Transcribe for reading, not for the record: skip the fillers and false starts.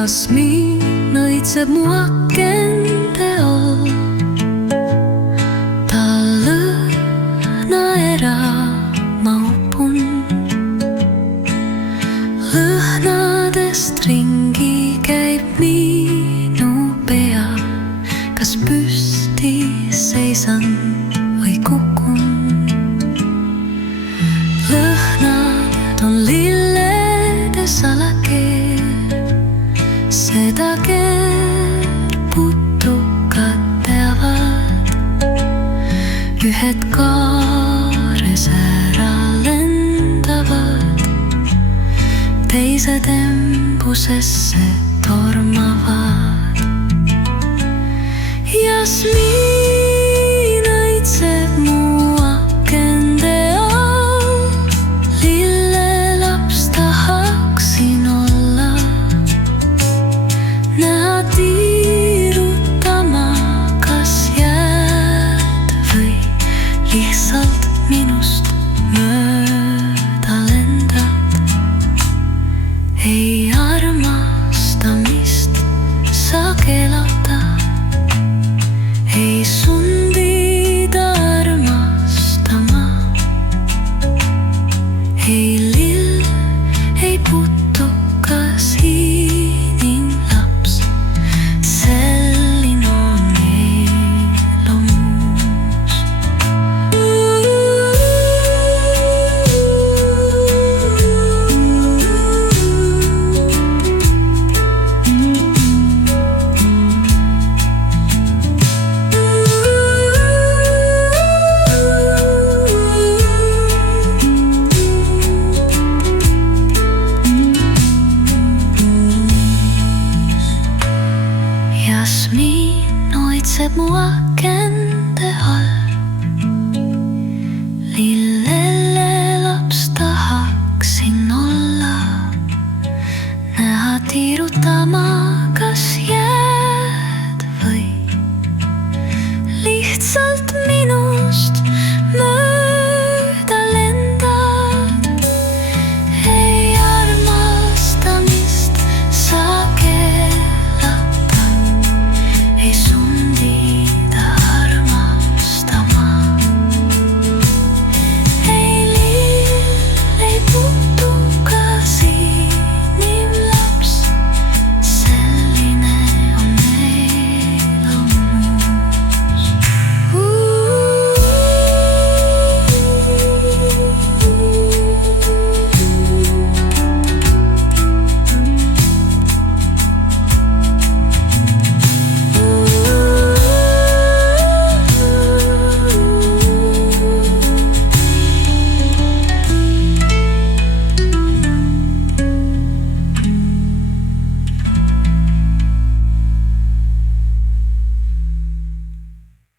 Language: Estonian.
Jasmiin õitseb mu akende all. Ta lõhnaera ma upun, lõhnadest ringi käib minu pea. Kas püsti seisan või kukun? Lõhnad on lillede salakeel, seda putukad teavad. Ühed kaares ära lendavad, teised embusesse tormavad. Jasmiin õitseb mu akende all, lillelaps tahaksin olla. Näha tiirutama, kas jääd või lihtsalt minust mööda lendad. Ei armastamist saa keelata, ei sundida armastama. Ei lill, ei putukas, hiininglaps, selline on elumus. Jasmiin õitseb mu akende all.